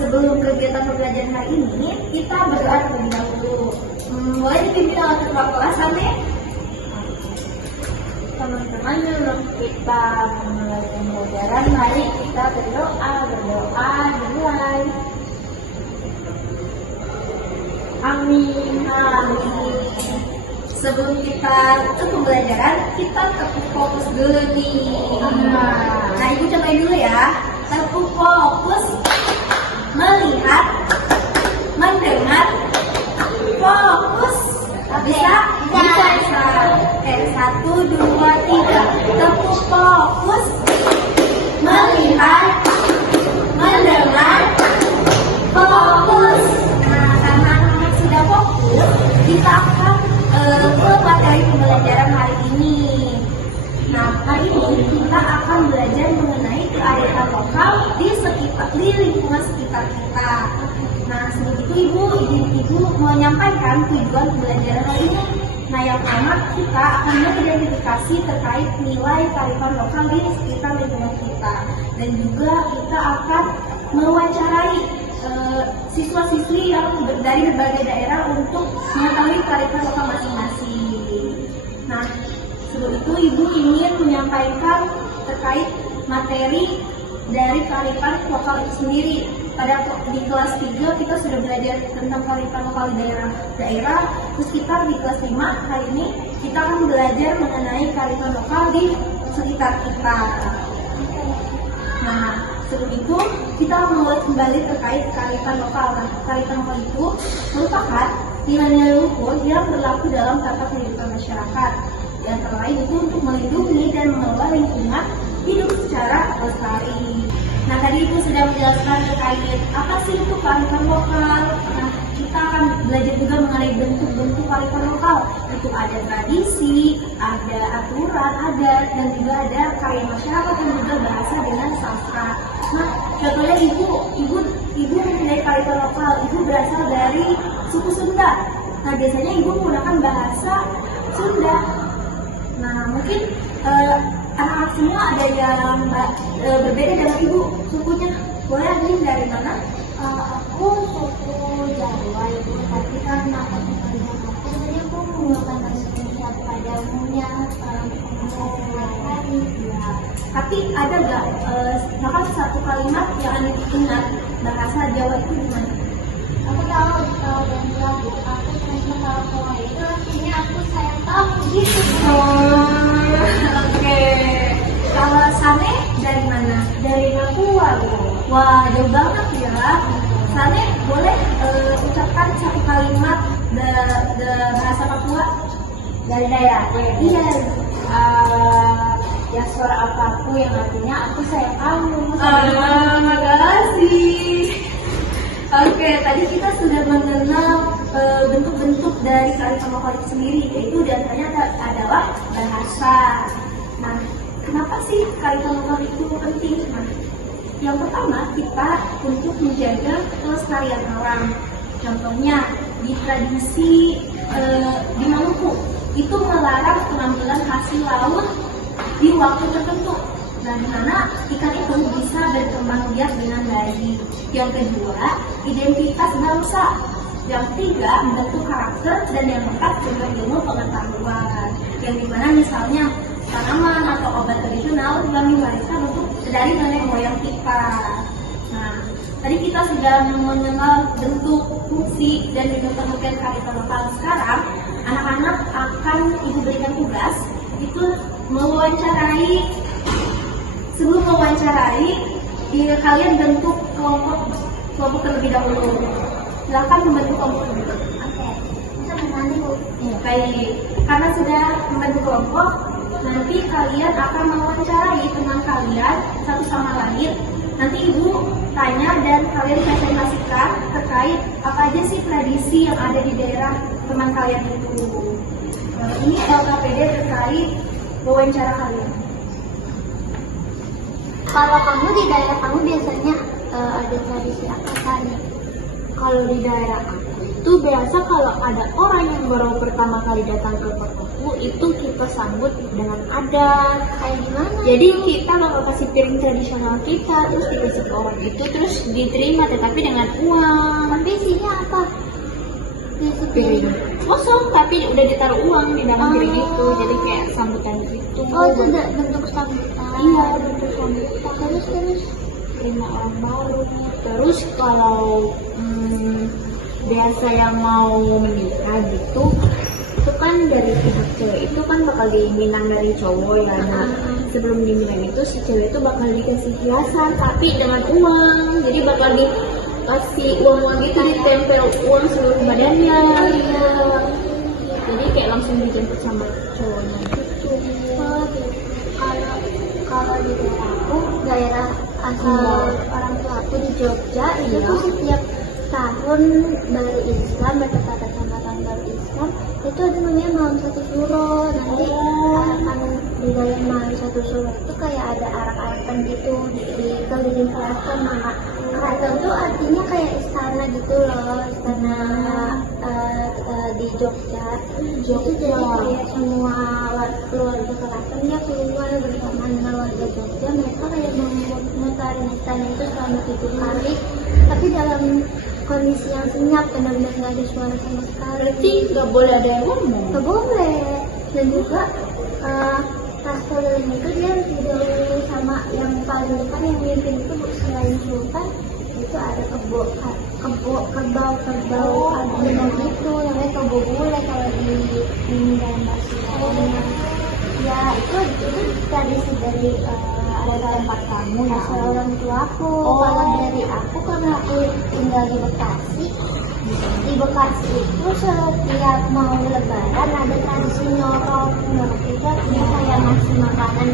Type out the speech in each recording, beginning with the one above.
sebelum kegiatan pembelajaran hari ini, kita berdoa terlebih dahulu. Boleh dipimpin oleh ketua kelas, Ame? Teman-teman, sebelum kita memulai pembelajaran, mari kita berdoa dimulai. Amin. Sebelum kita ke pembelajaran, kita tetap fokus dulu nih. Nah, Ibu cobain dulu ya. Tetap fokus melihat, mendengar, fokus. Bisa? Bisa. Oke, 1, 2, 3. Tetap fokus melihat, mendengar, fokus. Nah, karena anak sudah fokus, kita akan ke materi pembelajaran hari ini. Nah, hari ini kita akan belajar mengenai kearifan lokal di lingkungan sekitar kita. Nah, sebelum itu Ibu menyampaikan tujuan pembelajaran hari ini. Nah, yang pertama kita akan mengidentifikasi terkait nilai kearifan lokal di sekitar lingkungan kita, dan juga kita akan mewawancarai siswa-siswi yang dari berbagai daerah untuk mengetahui kearifan lokal masing-masing. Nah, sebelum itu Ibu ingin menyampaikan terkait materi dari kearifan lokal itu sendiri. Di kelas 3 kita sudah belajar tentang kearifan lokal di daerah. Terus kita di kelas 5 kali ini kita akan belajar mengenai kearifan lokal di sekitar kita. Nah, sebelum itu kita mengulas kembali terkait kearifan lokal. Nah, kearifan lokal itu merupakan nilai-nilai luhur yang berlaku dalam tata kehidupan masyarakat. Yang lain itu untuk melindungi dan mengelola lingkungan hidup secara lestari. Nah, tadi Ibu sudah menjelaskan terkait apa sih itu kearifan lokal. Nah, kita akan belajar juga mengenai bentuk-bentuk kearifan lokal. Itu ada tradisi, ada aturan, adat, dan juga ada karya masyarakat dan juga bahasa dengan sastra. Nah, contohnya Ibu mempunyai kearifan lokal. Ibu berasal dari suku Sunda. Nah, biasanya Ibu menggunakan bahasa Sunda. Nah, mungkin anak-anak semua ada yang berbeda dengan Ibu sukunya. Boleh nih dari mana? Aku suku Jawa, Ibu, tapi karena aku bukan Jawa, jadi aku menggunakan bahasa Indonesia pada umumnya sehari-hari. Tapi ada nggak bahkan satu kalimat yang Anda ingat bahasa Jawa itu gimana? Aku tahu dan lagu aku sayang kalau itu artinya aku sayang kamu gitu. Oke. Kalau Sane dari mana? Dari Papua, Bu. Wah, jauh banget ya. Sane boleh ucapkan satu kalimat bahasa Papua Dari daerahnya. Iya. Ya suara apaku yang artinya aku sayang kamu. Makasih. Oke, tadi kita sudah mengenal bentuk-bentuk dari kearifan lokal itu sendiri, yaitu diantaranya adalah bahasa. Nah, kenapa sih kearifan lokal itu penting? Nah, yang pertama kita untuk menjaga kelestarian alam. Contohnya di tradisi di Maluku itu melarang pengambilan hasil laut di waktu tertentu. Nah, di mana ikan itu bisa berkembang biak dengan baik. Yang kedua, identitas bangsa. Yang ketiga, membentuk karakter, dan yang keempat, juga ilmu pengetahuan. Yang dimana misalnya tanaman atau obat tradisional yang diwariskan untuk dari nenek moyang kita. Nah, tadi kita sudah mengenal bentuk, fungsi, dan juga pengertian kearifan lokal. Sekarang, anak-anak akan Ibu berikan tugas itu mewawancarai. Sebelum mewawancarai, kalian bentuk kelompok terlebih dahulu. Silakan membentuk kelompok dulu. Oke, kita menanti, Bu. Baik, karena sudah membentuk kelompok, nanti kalian akan mewawancarai teman kalian satu sama lain. Nanti Ibu tanya dan kalian presentasikan terkait apa aja sih tradisi yang ada di daerah teman kalian itu. Ini LKPD terkait wawancara kalian. Kalau kamu di daerah kamu biasanya ada tradisi apa tadi? Kalau di daerah aku itu biasa kalau ada orang yang baru pertama kali datang ke kota aku itu kita sambut dengan adat. Kayak gimana? Jadi kita bakal kasih piring tradisional kita, terus dikasih ke orang itu, terus diterima tetapi dengan uang. Tapi isinya apa? Isi Piring kosong tapi udah ditaruh uang di dalam piring itu, jadi kayak sambutan gitu. Oh, itu bentuk sambutan. Iya, bentuk sambutan. Terus Terima orang baru. Terus kalau biasa yang mau menikah gitu, itu kan dari pihak cewek itu kan bakal diminang dari cowok ya. Nah, sebelum diminang itu si cewek itu bakal dikasih hiasan tapi dengan uang. Jadi bakal dikasih uang gitu, ditempel uang seluruh badannya. Iya. Jadi kayak langsung dijemput sama cowoknya gitu. Oh, gitu. Kalau di daerah asal orang tua aku di Jogja itu tuh setiap tahun baru Islam, bertepatan sama tahun baru Islam, itu ada namanya malam satu suro. Nanti di dalam malam satu suro itu kayak ada arak-arakan gitu di keliling keraton. Nah, keraton tuh artinya kayak istana gitu loh, istana di Jogja. Itu jadi kayak semua keluarga keraton ya keluar bersama dengan warga Jogja. Mereka kayak memutarin istana itu selama 7 hari, tapi dalam kondisi yang senyap, benar-benar nggak ada suara sama sekali. Berarti nggak boleh ada yang ngomong. Nggak boleh. Dan juga pas keliling itu dia didahului sama yang paling depan yang mimpin itu selain sultan itu ada kerbau albino gitu, namanya kerbau bule kalau di dalam bahasa Indonesia. Ya itu tradisi dari tempat kamu ya, orang tuaku. Kalau dari aku, karena aku tinggal di Bekasi, itu setiap mau lebaran ada tradisi nyorok. Nyorok itu artinya kayak ngasih makanan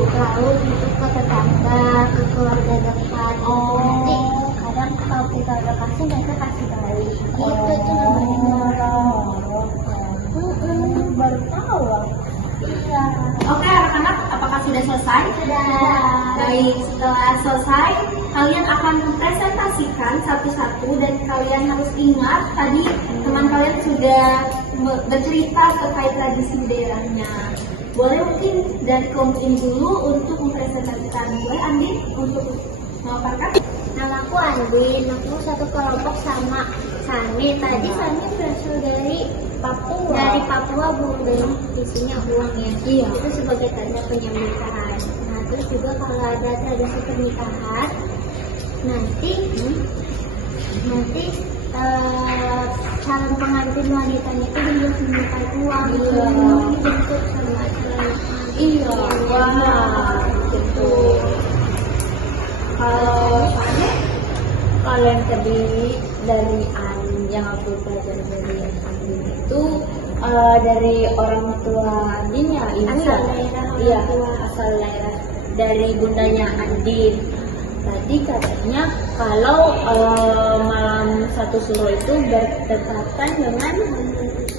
laut gitu ke tetangga, ke keluarga dekat. Nanti kadang kalau kita udah kasih, mereka kasih balik gitu. Itu namanya nyorok. Baru tahu. Iya. Oke anak-anak, apakah sudah selesai? Sudah. Baik, setelah selesai, kalian akan mempresentasikan satu-satu dan kalian harus ingat tadi teman kalian sudah bercerita terkait tradisi daerahnya. Boleh mungkin dari kelompok dulu untuk mempresentasikan. Boleh Andi untuk memaparkan? Nama aku Andin, aku satu kelompok sama Sani. Tadi Sani berasal dari Papua, Bunda. Isinya uang ya. Iya. Itu sebagai tanda penyambutan. Nah, terus juga kalau ada tradisi pernikahan, nanti calon pengantin wanitanya itu juga menyimpan uang. Untuk sama calon. Iya, wah, betul. Kalau yang tadi dari yang aku pelajari dari Andin itu dari orang tua Andin ya, ibu Asal ya? daerah orang Iya, tua. asal daerah dari bundanya Andin. Tadi katanya kalau malam satu suro itu bertepatan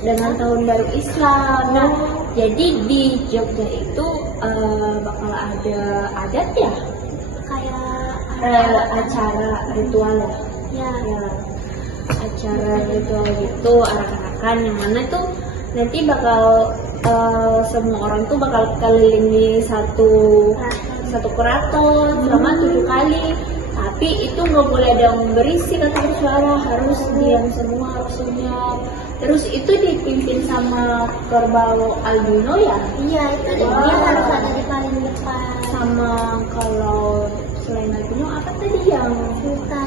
dengan tahun baru Islam. Nah, jadi di Jogja itu bakal ada adat ya, Kayak acara ritual ya. ya, acara ritual gitu, arak-arakan yang mana tuh nanti bakal semua orang tuh bakal kelilingi satu keraton selama 7 kali. Tapi itu nggak boleh ada yang berisik atau bersuara, harus diam semua, harus senyap. Terus itu dipimpin sama kerbau albino ya? Iya, itu dia harus ada di paling depan. Sama kalau selain albino apa tadi yang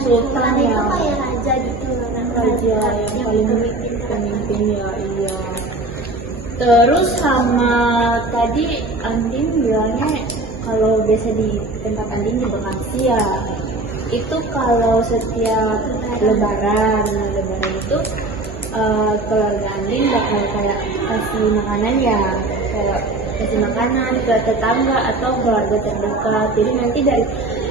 Sultan ya? itu kayak raja gitu, Raja yang paling pemimpin ya, iya. Terus sama tadi Andin bilangnya kalau biasa di tempat Andin di Bekasi ya, itu kalau setiap lebaran itu keluarga Andin bakal kayak kasih makanan ya, kayak kasih makanan ke tetangga atau keluarga terdekat. Jadi nanti dari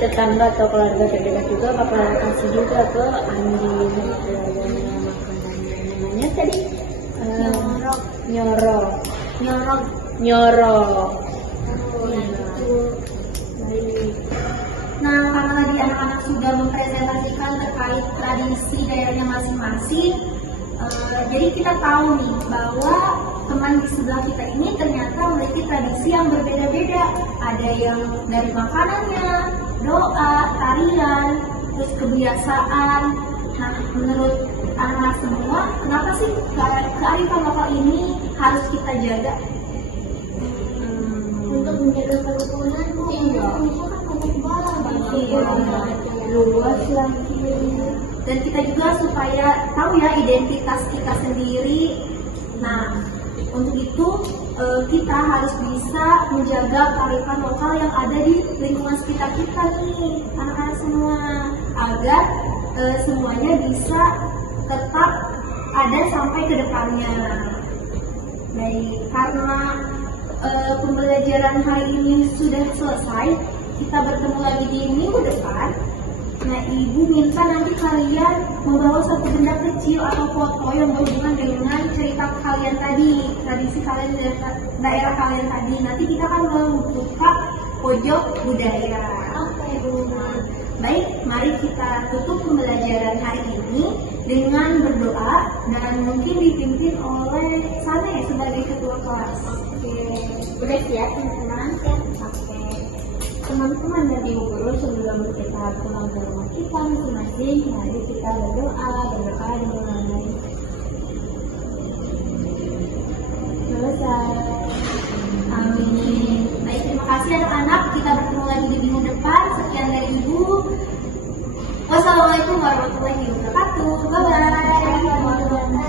tetangga atau keluarga terdekat juga bakal kasih juga ke Andin keluarganya makanannya. Namanya tadi nyorok. Baik. Nah, karena tadi anak-anak sudah mempresentasikan terkait tradisi daerahnya masing-masing, Jadi kita tahu nih bahwa teman di sebelah kita ini ternyata memiliki tradisi yang berbeda-beda. Ada yang dari makanannya, doa, tarian, terus kebiasaan. Nah, menurut anak semua, kenapa sih kearifan lokal ini harus kita jaga? Untuk menjaga kerukunan. Iya. Indonesia kan banyak banget. Luas lagi. Dan kita juga supaya tahu ya identitas kita sendiri. Nah, untuk itu kita harus bisa menjaga kearifan lokal yang ada di lingkungan sekitar kita nih, anak-anak semua, agar semuanya bisa tetap ada sampai ke depannya. Baik, karena pembelajaran hari ini sudah selesai, kita bertemu lagi di minggu depan. Nah, Ibu minta nanti kalian membawa satu benda kecil atau foto yang berhubungan dengan cerita kalian tadi, tradisi kalian di daerah kalian tadi. Nanti kita akan membuka pojok budaya. Oke, Bu. Baik, mari kita tutup pembelajaran hari ini dengan berdoa dan mungkin dipimpin oleh Sane sebagai ketua kelas. Oke. Udah siap teman-teman? Oke. Teman-teman dan ibu guru, sebelum kita pulang ke rumah kita masing-masing, mari kita berdoa dimulai. Selesai. Amin. Baik, terima kasih anak-anak. Kita bertemu lagi di minggu depan. Sekian dari Ibu. Wassalamualaikum warahmatullahi wabarakatuh. Bye-bye.